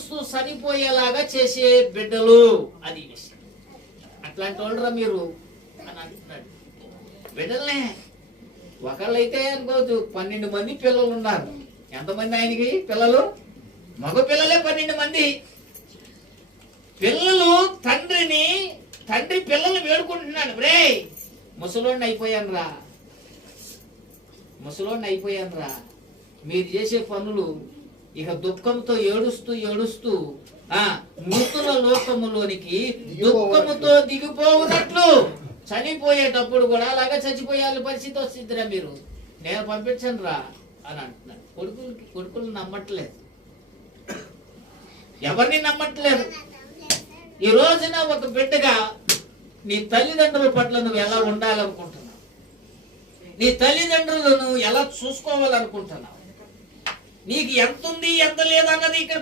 ఏడుస్తూ చనిపోయేలాగా చేసే బిడ్డలు. అది విషయం. అట్లాంటి వాళ్ళరా మీరు అని అంటున్నాడు. బిడ్డలనే ఒకళ్ళైతే అనుకోవచ్చు 12 మంది పిల్లలు ఉన్నారు. ఎంతమంది ఆయనకి పిల్లలు? మగ పిల్లలే 12 మంది. పిల్లలు తండ్రి పిల్లల్ని వేడుకుంటున్నాడు. రే ముసలోడిని అయిపోయాను రా, మీరు చేసే పనులు ఇక దుఃఖంతో ఏడుస్తూ మృతుల లోకములోనికి దుఃఖముతో దిగిపోవునట్లు చనిపోయేటప్పుడు కూడా అలాగా చచ్చిపోయే పరిస్థితి వచ్చిందిరా, మీరు నేను పంపించను రా అని అంటున్నాడు. కొడుకులు నమ్మట్లేదు, ఎవరిని నమ్మట్లేదు. ఈ రోజున ఒక బిడ్డగా నీ తల్లిదండ్రుల పట్ల నువ్వు ఎలా ఉండాలనుకుంటున్నావు? నీ తల్లిదండ్రులను ఎలా చూసుకోవాలనుకుంటున్నావు? నీకు ఎంత ఉంది ఎంత లేదన్నది ఇక్కడ